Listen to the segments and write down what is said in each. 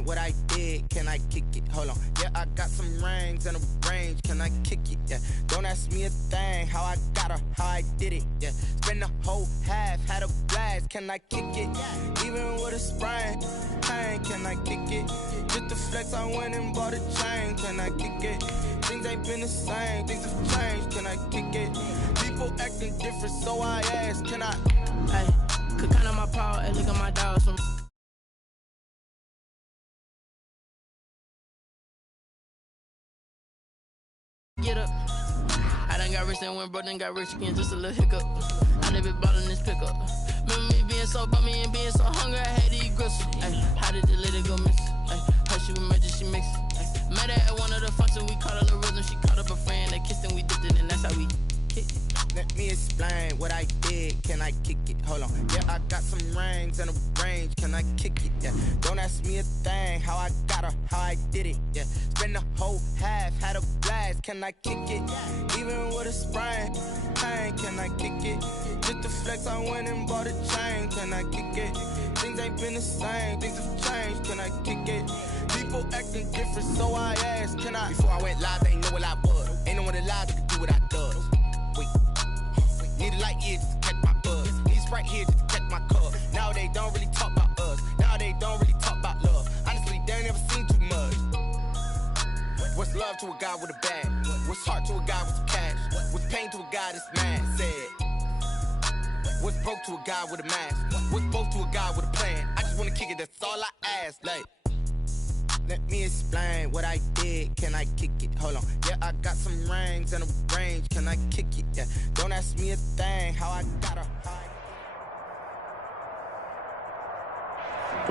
explain what I did? Can I kick it? Hold on. Yeah, I got some rings and a range. Can I kick it? Yeah. Don't ask me a thing. How I got her, how I did it. Yeah. Spend the whole half, had a blast. Can I kick it? Even with a sprain, pain. Can I kick it? Just the flex, I went and bought a chain. Can I kick it? Things ain't been the same. Things have changed. Can I kick it? People acting different, so I ask. Can I? Hey, could count on my power. Hey, look at my dogs from. Get up. I done got rich and went broke, then got rich again, just a little hiccup. I never bought in this pickup. Remember me being so bummy and being so hungry, I had to eat gristle. Ay, how did the lady go miss? Ay, how she emergency mix? Met her at one of the functions, we caught a little rhythm. She caught up a friend, they kissed and we dipped it, and that's how we kicked it. Let me explain what I did. Can I kick it? Hold on. Yeah, I got some rings and a range. Can I kick it? Yeah. Don't ask me a thing. How I got her, how I did it. Yeah. Spend the whole half, had a blast. Can I kick it? Even with a sprain, pain. Can I kick it? Just the flex, I went and bought a chain. Can I kick it? Things ain't been the same. Things have changed. Can I kick it? People acting different, so I asked. Can I? Before I went live, they ain't know what I was. Ain't no one alive that could do what I does. Wait. Need a light year just to catch my buzz. Need Sprite here just to catch my cup. Now they don't really talk about us. Now they don't really talk about love. Honestly, they ain't never seen too much. What's love to a guy with a bag? What's heart to a guy with some cash? What's pain to a guy that's mad? Said. What's broke to a guy with a mask? What's both to a guy with a plan? I just wanna kick it, that's all I ask. Like, let me explain what I did. Can I kick it? Hold on. Yeah, I got some rings and a range. Can I kick it? Yeah. Don't ask me a thing. How I got her.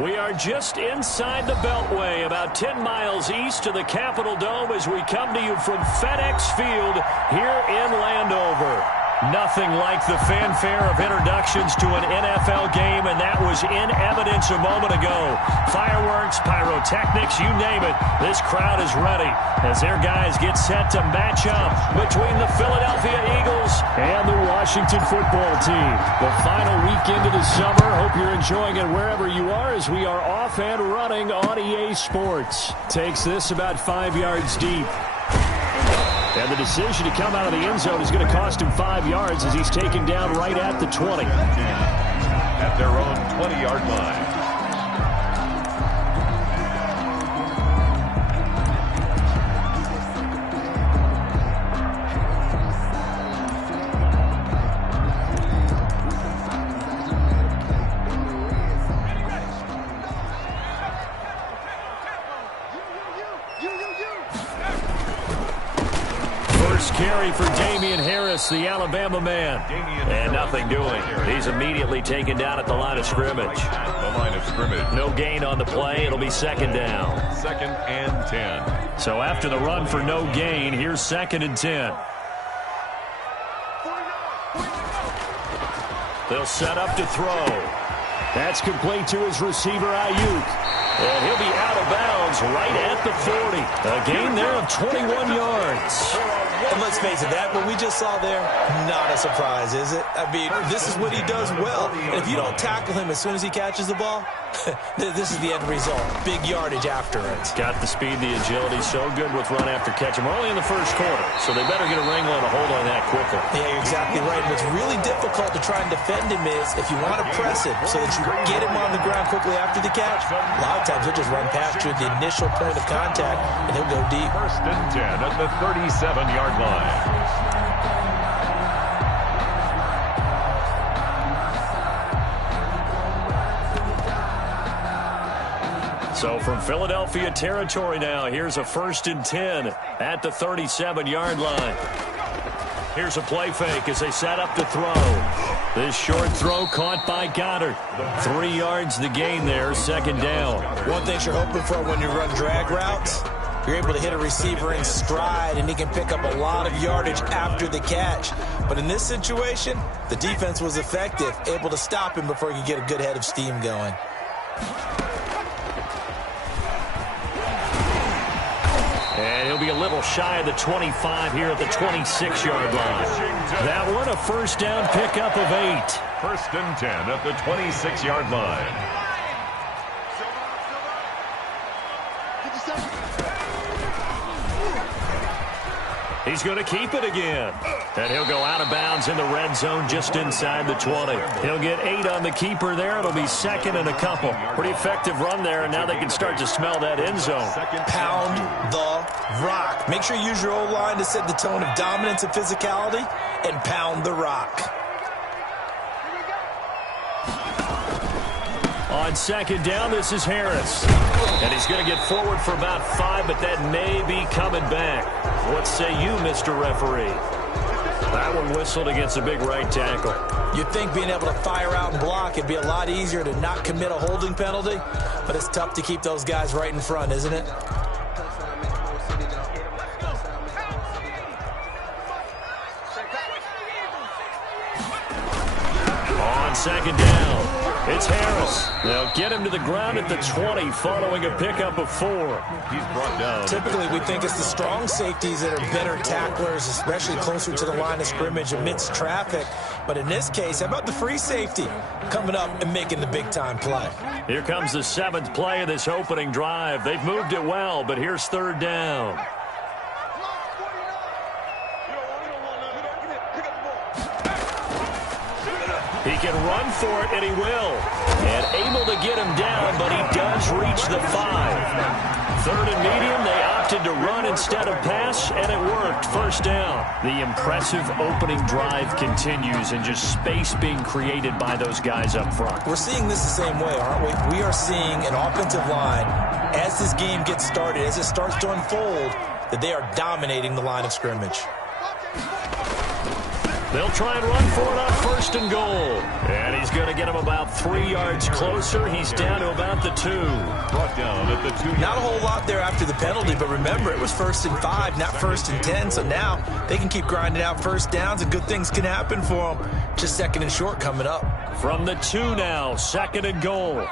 We are just inside the Beltway, about 10 miles east of the Capitol Dome as we come to you from FedEx Field here in Landover. Nothing like the fanfare of introductions to an NFL game, and that was in evidence a moment ago. Fireworks, pyrotechnics, you name it. This crowd is ready as their guys get set to match up between the Philadelphia Eagles and the Washington football team. The final weekend of the summer. Hope you're enjoying it wherever you are as we are off and running on EA Sports. Takes this about 5 yards deep. And the decision to come out of the end zone is going to cost him 5 yards as he's taken down right at the 20. At their own 20-yard line. Carry for Damian Harris, the Alabama man. And nothing doing. He's immediately taken down at the line of scrimmage. The line of scrimmage. No gain on the play. It'll be second down. 2nd and 10. So after the run for no gain, here's 2nd and 10. They'll set up to throw. That's complete to his receiver, Ayuk. And he'll be out of bounds right at the 40. A gain there of 21 yards. And let's face it, that what we just saw there, not a surprise, is it? I mean, this is what he does well. And if you don't tackle him as soon as he catches the ball, this is the end result. Big yardage after it. Got the speed, the agility, so good with run after catch. We're only in the first quarter, so they better get a wrangle and a hold on that quickly. Yeah, you're exactly right. What's really difficult to try and defend him is if you want to press him so that you get him on the ground quickly after the catch, a lot of times he'll just run past you at the initial point of contact, and he'll go deep. 1st and 10 at the 37-yard line. So from Philadelphia territory now, here's a 1st and 10 at the 37-yard line. Here's a play fake as they set up to throw. This short throw caught by Goddard. 3 yards the gain there, 2nd down. One thing you're hoping for when you run drag routes, you're able to hit a receiver in stride, and he can pick up a lot of yardage after the catch. But in this situation, the defense was effective, able to stop him before he could get a good head of steam going. And he'll be a little shy of the 25 here at the 26-yard line. That one a 1st down pickup of 8. 1st and 10 at the 26-yard line. He's going to keep it again. And he'll go out of bounds in the red zone just inside the 20. He'll get 8 on the keeper there. It'll be second and a couple. Pretty effective run there, and now they can start to smell that end zone. Pound the rock. Make sure you use your O-line to set the tone of dominance and physicality, and pound the rock. On second down, this is Harris. And he's going to get forward for about 5, but that may be coming back. What say you, Mr. Referee? That one whistled against a big right tackle. You'd think being able to fire out and block, it'd be a lot easier to not commit a holding penalty, but it's tough to keep those guys right in front, isn't it? On second down, it's Harris. They'll get him to the ground at the 20 following a pickup of 4. He's brought down. Typically, we think it's the strong safeties that are better tacklers, especially closer to the line of scrimmage amidst traffic. But in this case, how about the free safety coming up and making the big-time play? Here comes the 7th play of this opening drive. They've moved it well, but here's third down. He can run for it, and he will. And able to get him down, but he does reach the 5. Third and medium, they opted to run instead of pass, and it worked. First down. The impressive opening drive continues, and just space being created by those guys up front. We're seeing this the same way, aren't we? We are seeing an offensive line, as this game gets started, as it starts to unfold, that they are dominating the line of scrimmage. They'll try and run for it on first and goal. And he's going to get him about 3 yards closer. He's down to about the 2. Brought down at the 2. Not a whole lot there after the penalty, but remember, it was 1st and 5, not 1st and 10. So now they can keep grinding out first downs, and good things can happen for them. Just second and short coming up. From the 2 now, second and goal.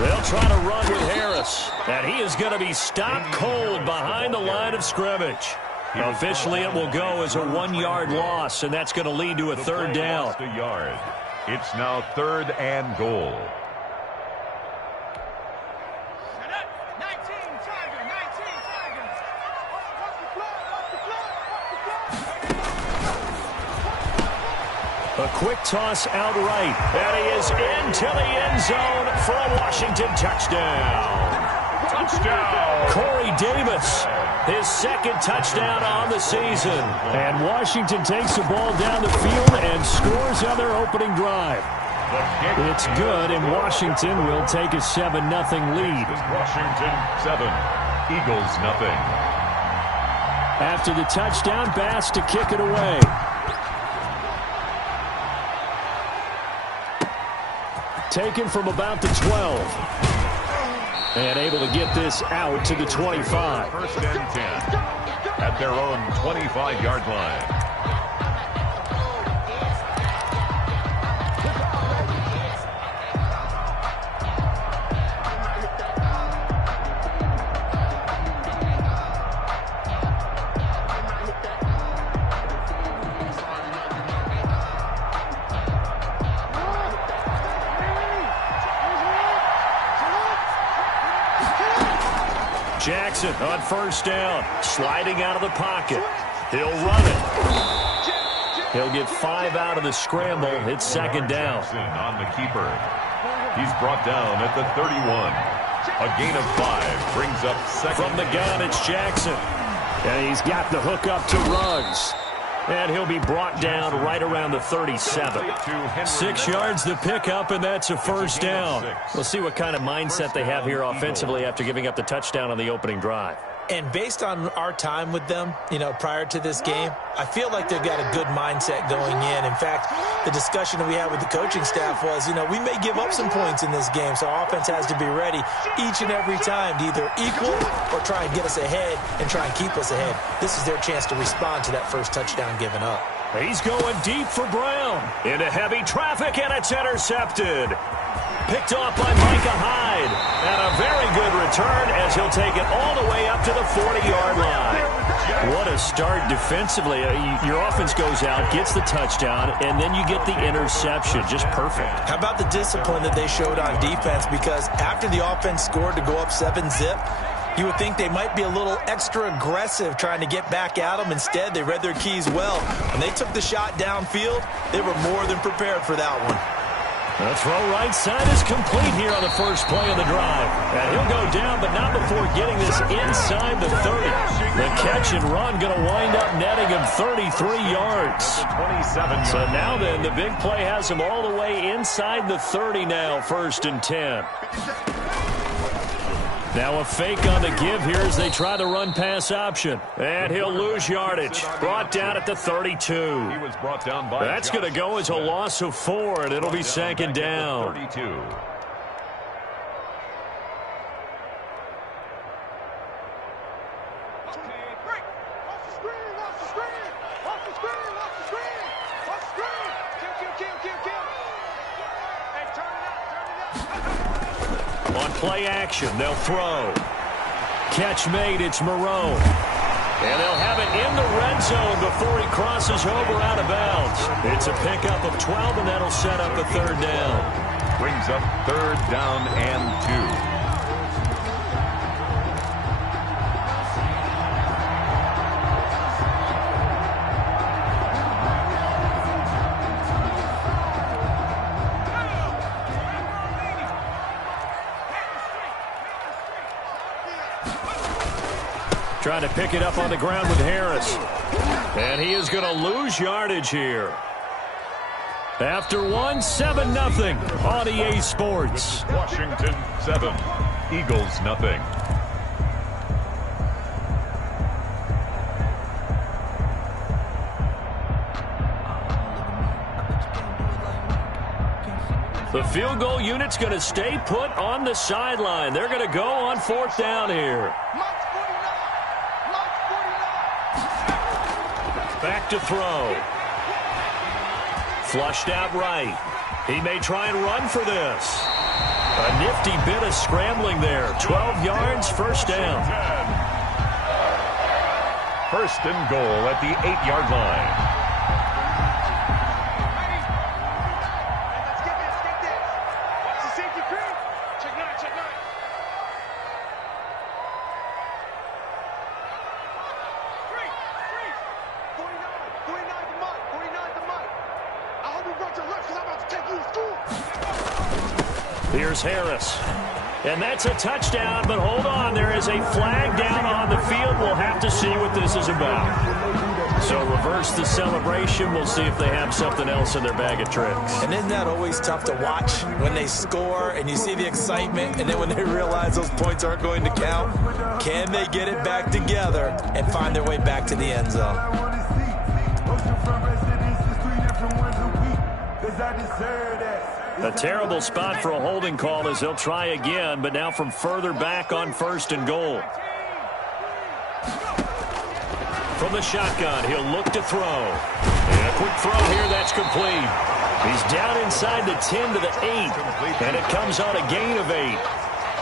They'll try to run with Harris, and he is going to be stopped cold behind the line of scrimmage. Officially, it will go as a 1-yard loss, and that's going to lead to a third down. A yard. It's now 3rd and goal. A quick toss outright, and he is into the end zone for a Washington touchdown. Touchdown! Corey Davis, his 2nd touchdown on the season. And Washington takes the ball down the field and scores on their opening drive. It's good, and Washington will take a 7-0 lead. Washington 7, Eagles 0. After the touchdown, Bass to kick it away. Taken from about the 12. And able to get this out to the 25. 1st and 10 at their own 25-yard line. Jackson on first down, sliding out of the pocket. He'll run it. He'll get 5 out of the scramble. It's second down. On the keeper. He's brought down at the 31. A gain of 5 brings up second. From the gun, it's Jackson. And he's got the hook up to Ruggs. And he'll be brought down right around the 37. 6 yards the pickup, and that's a first down. We'll see what kind of mindset they have here offensively after giving up the touchdown on the opening drive. And based on our time with them, prior to this game, I feel like they've got a good mindset going in. In fact, the discussion that we had with the coaching staff was, we may give up some points in this game, so our offense has to be ready each and every time to either equal or try and get us ahead and try and keep us ahead. This is their chance to respond to that first touchdown given up. He's going deep for Brown. Into heavy traffic, and it's intercepted. Picked off by Micah Hyde. And a very good return as he'll take it all the way up to the 40-yard line. What a start defensively. Your offense goes out, gets the touchdown, and then you get the interception. Just perfect. How about the discipline that they showed on defense? Because after the offense scored to go up 7-0, You would think they might be a little extra aggressive trying to get back at them. Instead, they read their keys well. When they took the shot downfield, they were more than prepared for that one. The throw right side is complete here on the first play of the drive. And he'll go down, but not before getting this inside the 30. The catch and run going to wind up netting him 33 yards. So now then, the big play has him all the way inside the 30 now, 1st and 10. Now a fake on the give here as they try the run-pass option. And he'll lose yardage. Brought down at the 32. He was brought down by That's going to go as a loss of 4, and it'll be 2nd down. 32. On play action, they'll throw. Catch made, it's Moreau. And they'll have it in the red zone before he crosses over out of bounds. It's a pickup of 12, and that'll set up a 3rd down. Brings up 3rd down and 2. Trying to pick it up on the ground with Harris. And he is going to lose yardage here. After 7-0 on EA Sports. Washington 7, Eagles 0. The field goal unit's going to stay put on the sideline. They're going to go on 4th down here. Back to throw. Flushed out right. He may try and run for this. A nifty bit of scrambling there. 12 yards, 1st down. 1st and goal at the 8-yard line. Here's Harris. And that's a touchdown, but hold on. There is a flag down on the field. We'll have to see what this is about. So reverse the celebration. We'll see if they have something else in their bag of tricks. And isn't that always tough to watch when they score and you see the excitement, and then when they realize those points aren't going to count? Can they get it back together and find their way back to the end zone? A terrible spot for a holding call as they'll try again, but now from further back on 1st and goal. From the shotgun, he'll look to throw. And a quick throw here, that's complete. He's down inside the 10 to the 8, and it comes on a gain of 8.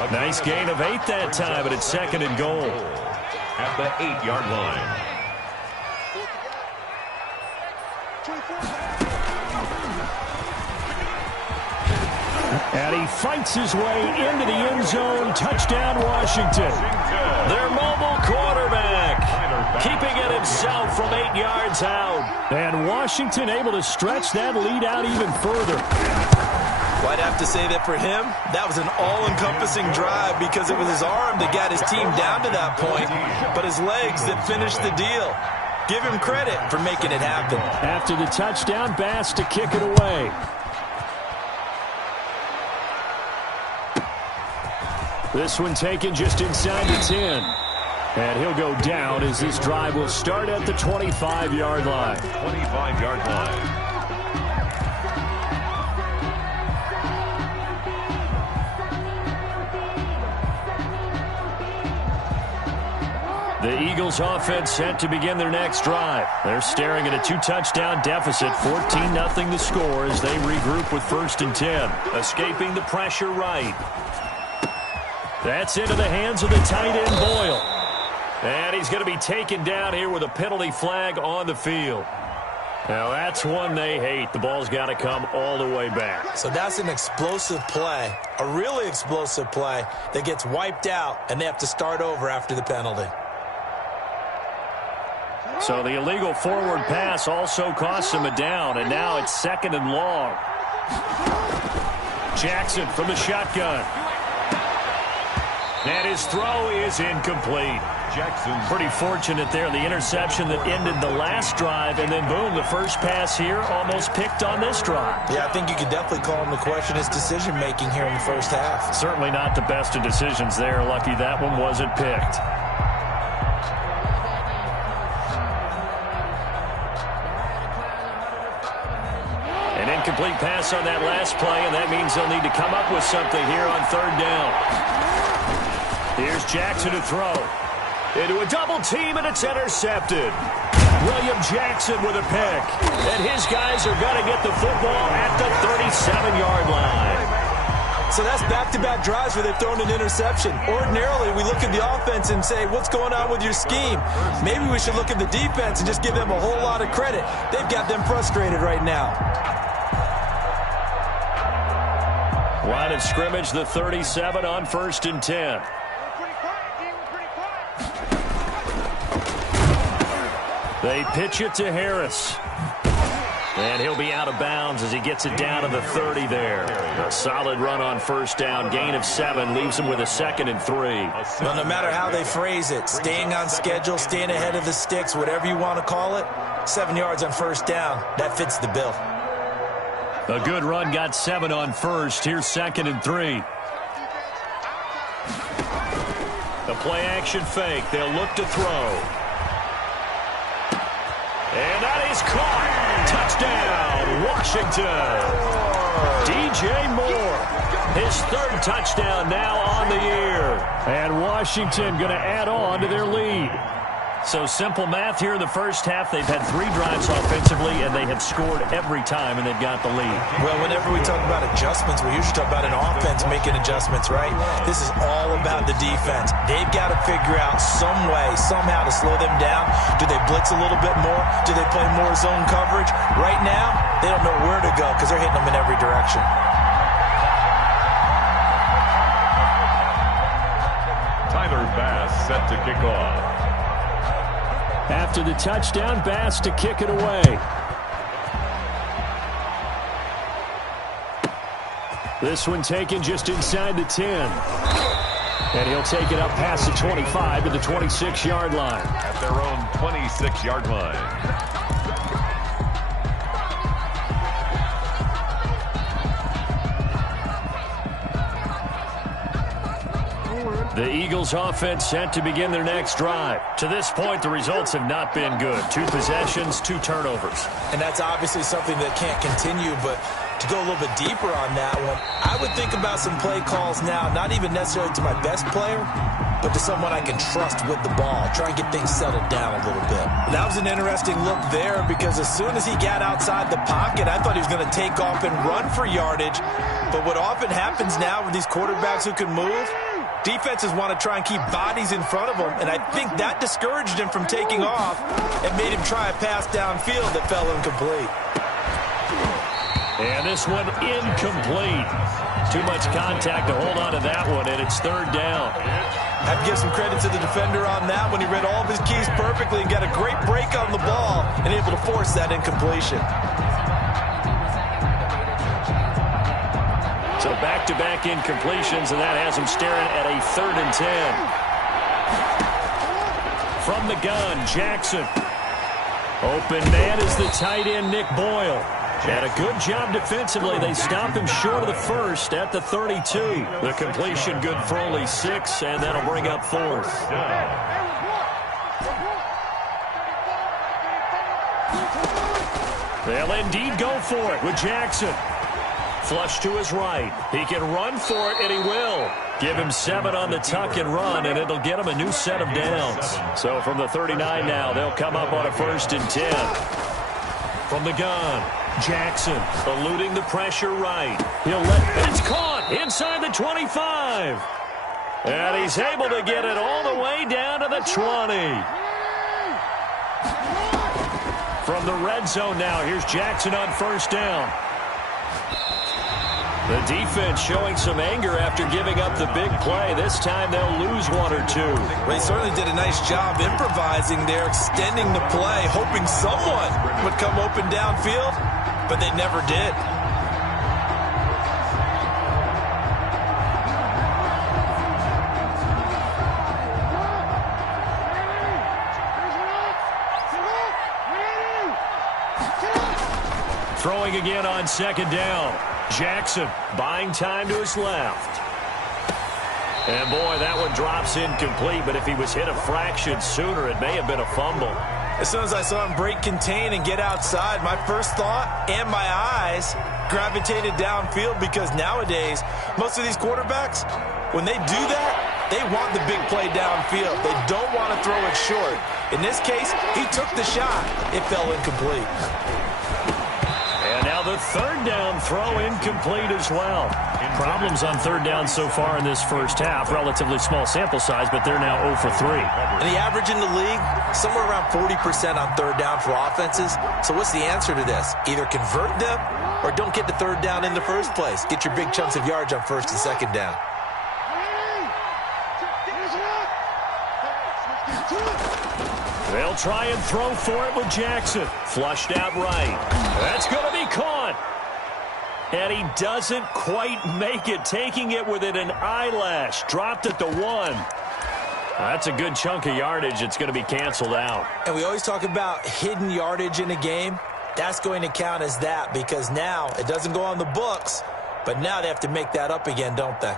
A nice gain of 8 that time, but it's 2nd and goal. At the 8-yard line. And he fights his way into the end zone. Touchdown, Washington. Their mobile quarterback keeping it himself from 8 yards out. And Washington able to stretch that lead out even further. Well, I'd have to say that for him, that was an all-encompassing drive because it was his arm that got his team down to that point, but his legs that finished the deal. Give him credit for making it happen. After the touchdown, Bass to kick it away. This one taken just inside the 10. And he'll go down as this drive will start at the 25-yard line. 25-yard line. The Eagles offense set to begin their next drive. They're staring at a 2-touchdown deficit, 14-0 the score as they regroup with 1st and 10. Escaping the pressure right. That's into the hands of the tight end, Boyle. And he's going to be taken down here with a penalty flag on the field. Now, that's one they hate. The ball's got to come all the way back. So that's an explosive play. A really explosive play that gets wiped out, and they have to start over after the penalty. So the illegal forward pass also costs him a down, and now it's 2nd and long. Jackson from the shotgun. And his throw is incomplete. Jackson. Pretty fortunate there, the interception that ended the last drive, and then boom, the first pass here almost picked on this drive. Yeah, I think you could definitely call him to question his decision-making here in the first half. Certainly not the best of decisions there. Lucky that one wasn't picked. An incomplete pass on that last play, and that means they'll need to come up with something here on 3rd down. Here's Jackson to throw. Into a double team, and it's intercepted. William Jackson with a pick. And his guys are going to get the football at the 37-yard line. So that's back-to-back drives where they've thrown an interception. Ordinarily, we look at the offense and say, what's going on with your scheme? Maybe we should look at the defense and just give them a whole lot of credit. They've got them frustrated right now. Line of scrimmage, the 37 on 1st and 10. They pitch it to Harris. And he'll be out of bounds as he gets it down to the 30 there. A solid run on 1st down. Gain of 7 leaves him with a 2nd and 3. Well, no matter how they phrase it, staying on schedule, staying ahead of the sticks, whatever you want to call it, 7 yards on 1st down, that fits the bill. A good run got 7 on 1st. Here's 2nd and 3. The play-action fake. They'll look to throw. And that is caught. Touchdown, Washington. DJ Moore, his 3rd touchdown now on the year. And Washington going to add on to their lead. So simple math here in the first half. They've had 3 drives offensively, and they have scored every time, and they've got the lead. Well, whenever we talk about adjustments, we usually talk about an offense making adjustments, right? This is all about the defense. They've got to figure out some way, somehow to slow them down. Do they blitz a little bit more? Do they play more zone coverage? Right now, they don't know where to go because they're hitting them in every direction. Tyler Bass set to kick off. After the touchdown, Bass to kick it away. This one taken just inside the 10. And he'll take it up past the 25 to the 26-yard line. At their own 26-yard line. The Eagles offense set to begin their next drive. To this point, the results have not been good. 2 possessions, 2 turnovers. And that's obviously something that can't continue, but to go a little bit deeper on that one, I would think about some play calls now, not even necessarily to my best player, but to someone I can trust with the ball. Try and get things settled down a little bit. That was an interesting look there because as soon as he got outside the pocket, I thought he was going to take off and run for yardage. But what often happens now with these quarterbacks who can move, defenses want to try and keep bodies in front of them, and I think that discouraged him from taking off and made him try a pass downfield that fell incomplete. And this one incomplete. Too much contact to hold on to that one, and it's 3rd down. I have to give some credit to the defender on that when he read all of his keys perfectly and got a great break on the ball and able to force that incompletion. So back-to-back incompletions, and that has him staring at a 3rd and 10. From the gun, Jackson. Open man is the tight end, Nick Boyle. And a good job defensively. They stop him short of the 1st at the 32. The completion good for only 6, and that'll bring up 4th. They'll indeed go for it with Jackson. Flush to his right. He can run for it, and he will. Give him 7 on the tuck and run, and it'll get him a new set of downs. So from the 39 now, they'll come up on a 1st and 10. From the gun, Jackson eluding the pressure right. He'll let it's caught inside the 25. And he's able to get it all the way down to the 20. From the red zone now, here's Jackson on 1st down. The defense showing some anger after giving up the big play. This time they'll lose one or two. Well, they certainly did a nice job improvising there, extending the play, hoping someone would come open downfield, but they never did. Throwing again on second down. Jackson buying time to his left. And boy, that one drops incomplete, but if he was hit a fraction sooner, it may have been a fumble. As soon as I saw him break contain and get outside, my first thought and my eyes gravitated downfield, because nowadays, most of these quarterbacks, when they do that, they want the big play downfield. They don't want to throw it short. In this case, he took the shot. It fell incomplete. And now the third down throw incomplete as well. Problems on third down so far in this first half. Relatively small sample size, but they're now 0 for 3. And the average in the league, somewhere around 40% on third down for offenses. So what's the answer to this? Either convert them or don't get the third down in the first place. Get your big chunks of yards on first and second down. They'll try and throw for it with Jackson. Flushed out right. That's going to be caught. And he doesn't quite make it, taking it within an eyelash. Dropped at the 1. That's a good chunk of yardage. It's going to be canceled out. And we always talk about hidden yardage in a game. That's going to count as that, because now it doesn't go on the books, but now they have to make that up again, don't they?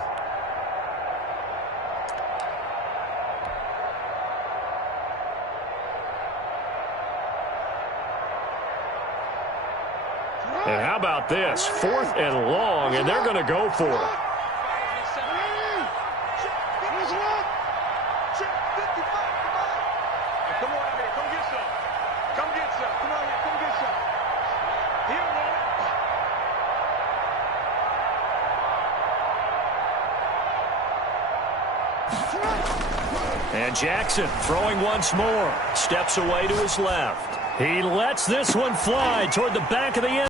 And how about this? 4th and long, and they're going to go for it. And Jackson throwing once more. Steps away to his left. He lets this one fly toward the back of the end.